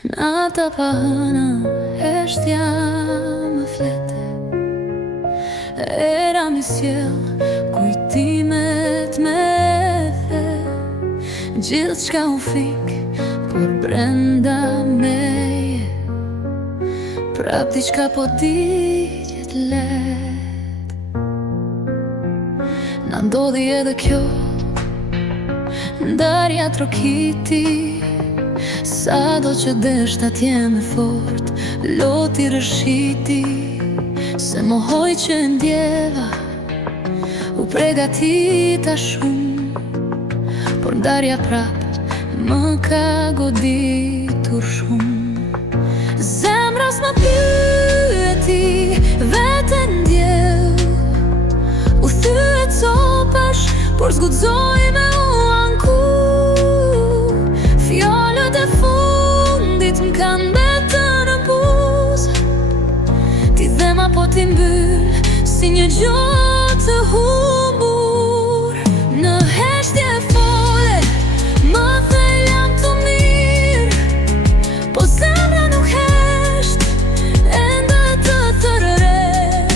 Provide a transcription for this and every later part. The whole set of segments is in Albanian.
Nata pa hëna, heshtja më flete. Era mi sjell kujtimet me the. Gjithë qka u fik, por brenda meje prap diqka po digjet let. Na ndodhi edhe kjo, ndarja trokiti. Sa do që desht atje me fort, loti rëshiti. Se mohoj që ndjeva, u pregatita shumë, por ndarja prap më ka goditur shumë. Zemra s'ma pyeti, vete ndjell, u thyet copash, por zgudzoj me u anku. Fjallët e fundit m'kan betë në buzë, ti dhema po t'i mbyll si një gjotë të humbur. Në heshtje fole, më thej jam të mirë, po zemra nuk hesht, ende të thërret.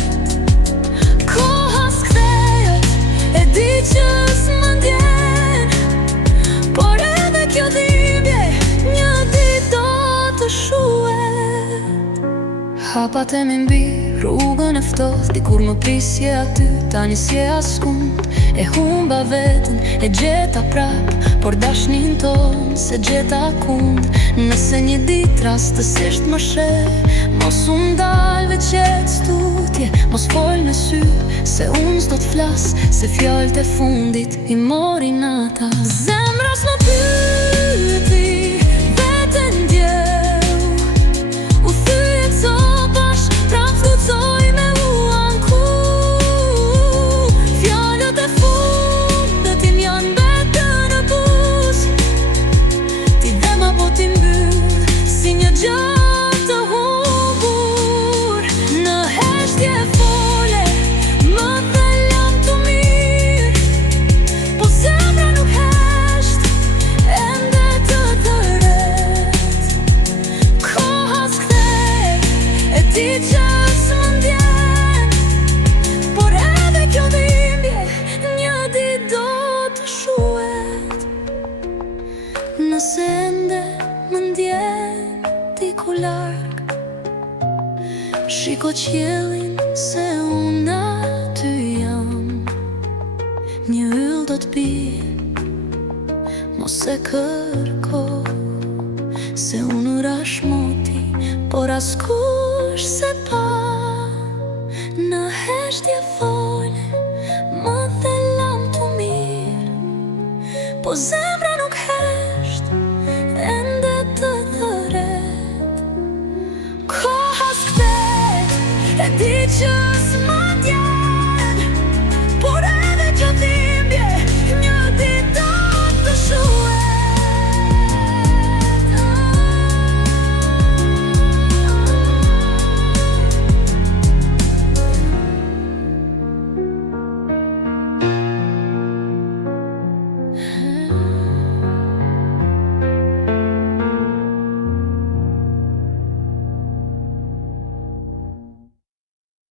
Koha s'kthejet, e di që s'më ndjen, por edhe kjo dhimbje një dit do të shuhet. Hapat e mi mbi rrugën e ftoht, dikur më prisje aty, tani s'je askund. E humba veten, e gjeta prap, por dashnin ton se gjeta kund. Nëse një dit rastësisht më she, mos unë veqet stutje, mos fol me sy, se unë s'do t'flas, se fjallët e fundit i mori nata. Zemra s'ma pyeti, vete ndjell, u thyet copash, prap zgudzoj me u anku. Fjallët e fundit im janë betë në buzë, ti dhema po t'i mbyll si një gjatë të humbur. Në heshtje fole, më thej jam të mirë, po zemra nuk hesht, ende të thërret. Koha s'kthej, e di që s'më ndjen, por edhe kjo dhimbje një dit do të shuhet. Nëse ende më ndjen ti ku larg, shiko qiellin se unë aty jam. Një yll do t'bije, mos e kërko, se unë rash moti, por askush se pa. Në heshtje fole, më thelam të mirë, po zemra nuk hesht, ende të thëret. Koha s'kthej, e di që